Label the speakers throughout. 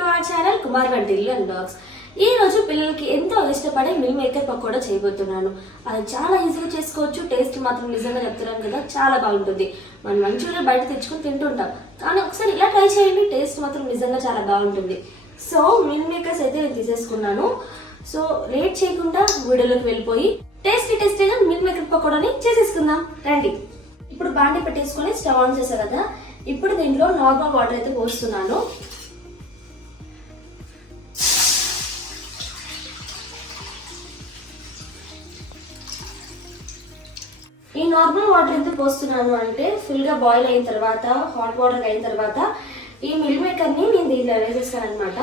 Speaker 1: To our channel Kumar వంటిల్లు and blogs ఈ రోజు పిల్లలకి ఎంతో ఇష్టపడే మిల్ మేకర్ పకోడా చేయబోతున్నాను. అది చాలా ఈజీగా చేసుకోవచ్చు టేస్ట్ మాత్రం నిజంగా చెప్తున్నాను కదా చాలా బాగుంటుంది. మనం మంచూరియా బయట తెచ్చుకొని తింటుంటాం. కానీ ఒకసారి ఇలా ట్రై చేయండి టేస్ట్ మాత్రం నిజంగా చాలా బాగుంటుంది. సో మిల్ మేకర్స్ అయితే నేను తీసేసుకున్నాను. సో లేట్ చేయకుండా వీడియోలోకి వెళ్ళిపోయి టేస్టీ టేస్టీగా మిల్ మేకర్ పకోడాని చేసేసుకుందాం. రండి. ఇప్పుడు బాండి పెట్టేసుకొని స్టవ్ ఆన్ చేసా కదా. ఇప్పుడు దీంట్లో నార్మల్ వాటర్ అయితే పోస్తున్నాను. ఈ నార్మల్ వాటర్ ఎందుకు పోస్తున్నాను అంటే ఫుల్గా బాయిల్ అయిన తర్వాత హాట్ వాటర్ అయిన తర్వాత ఈ మిల్ మేకర్ని నేను దీంట్లో వేసేస్తాను అనమాట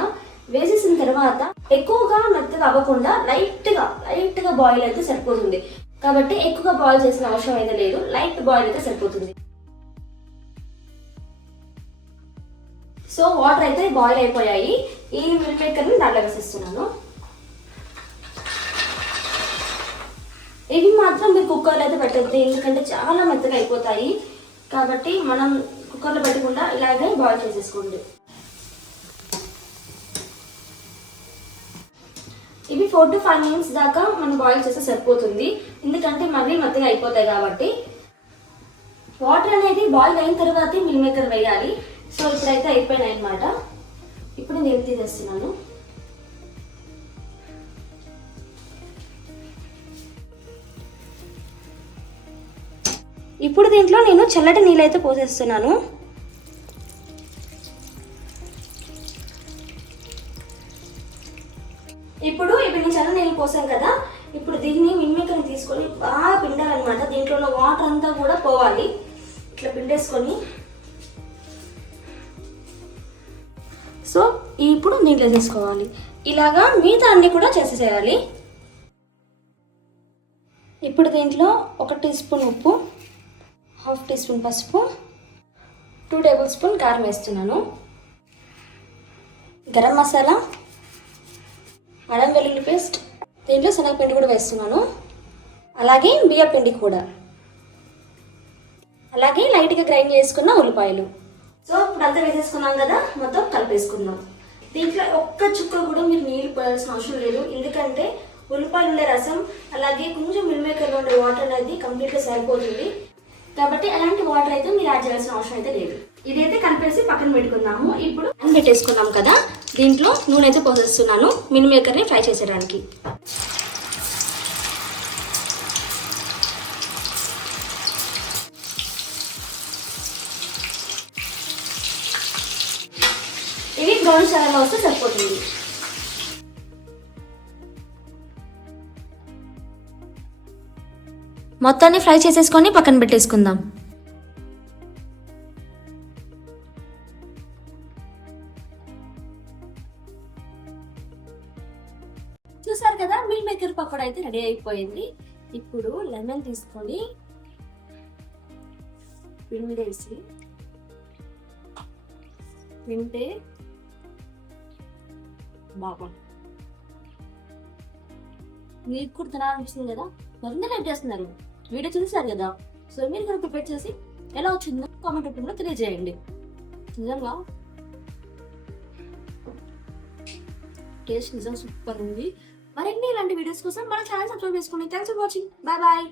Speaker 1: వేసేసిన తర్వాత ఎక్కువగా మెత్తగా అవ్వకుండా లైట్గా లైట్గా బాయిల్ అయితే సరిపోతుంది. కాబట్టి ఎక్కువగా బాయిల్ చేసిన అవసరం అయితే లేదు లైట్ బాయిల్ అయితే సరిపోతుంది. సో వాటర్ అయితే బాయిల్ అయిపోయాయి. ఈ మిల్ మేకర్ని దాంట్లో వేసేస్తున్నాను. ఇవి మాత్రం మీరు కుక్కర్లో అయితే పెట్టద్దు ఎందుకంటే చాలా మెత్తగా అయిపోతాయి. కాబట్టి మనం కుక్కర్లో పెట్టకుండా ఇలాగే బాయిల్ చేసేసుకోండి. ఇవి ఫోర్ టు ఫైవ్ మినిట్స్ దాకా మనం బాయిల్ చేస్తే సరిపోతుంది. ఎందుకంటే మళ్ళీ మెత్తగా అయిపోతాయి కాబట్టి. వాటర్ అనేది బాయిల్ అయిన తర్వాతే మిల్ మేకర్ వేయాలి. సో ఇప్పుడైతే అయిపోయినాయి అనమాట ఇప్పుడు నేను తీసేస్తున్నాను. ఇప్పుడు దీంట్లో నేను చల్లటి నీళ్ళైతే పోసేస్తున్నాను. ఇప్పుడు ఇప్పుడు నేను చల్ల నీళ్ళు పోసాను కదా ఇప్పుడు దీన్ని మిన్మేకర్ని తీసుకొని బాగా పిండాలన్నమాట. దీంట్లో ఉన్న వాటర్ అంతా కూడా పోవాలి. ఇట్లా పిండేసుకొని. సో ఇప్పుడు నీళ్ళు తీసుకోవాలి. ఇలాగా మిగతా అన్ని కూడా చేసేసేయాలి. ఇప్పుడు దీంట్లో ఒక టీ స్పూన్ ఉప్పు హాఫ్ టీ స్పూన్ పసుపు టూ టేబుల్ స్పూన్ కారం వేస్తున్నాను. గరం మసాలా అల్లం వెల్లుల్లి పేస్ట్ దీంట్లో శనగపిండి కూడా వేస్తున్నాను. అలాగే బియ్య పిండి కూడా. అలాగే లైట్గా గ్రైండ్ చేసుకున్న ఉల్లిపాయలు. సో ఇప్పుడు అంతా వేసేసుకున్నాం కదా మొత్తం కలిపేసుకుందాం. దీంట్లో ఒక్క చుక్క కూడా మీరు నీళ్ళు పోయాల్సిన అవసరం లేదు. ఎందుకంటే ఉల్లిపాయలు ఉండే రసం అలాగే కొంచెం మిల్మేకర్లో ఉండే వాటర్ అనేది కంప్లీట్గా సరిపోతుంది. కాబట్టి అలాంటి వాటర్ అయితే మీరు యాడ్ చేయాల్సిన అవసరం అయితే లేదు. ఇదైతే కలిపేసి పక్కన పెట్టుకుందాము ఇప్పుడు అన్ని పెట్టేసుకున్నాం కదా దీంట్లో నూనె అయితే పోసేస్తున్నాను. Mill మేకర్ని fry చేసేయడానికి. ఇవి బ్రౌన్ కలర్లో వస్తే సరిపోతుంది. మొత్తాన్ని ఫ్రై చేసేసుకొని పక్కన పెట్టేసుకుందాం. చూసారు కదా మిల్ మేకర్ పకోడా అయితే రెడీ అయిపోయింది. ఇప్పుడు లెమన్ తీసుకొని పిండేసి తింటే బాబా మీకు కూడా తినాలనిపిస్తుంది కదా? మరింత లైట్ చేస్తున్నారు? వీడియో చూసారు కదా? సో మీరు కూడా ప్రిపేర్ చేసి ఎలా వచ్చిందో కామెంట్ రూపంలో తెలియజేయండి. నిజంగా టేస్ట్ నిజంగా సూపర్ ఉంది. మరిన్ని ఇలాంటి వీడియోస్ కోసం మన ఛానల్ సబ్స్క్రైబ్ చేసుకోండి. Thanks for watching bye bye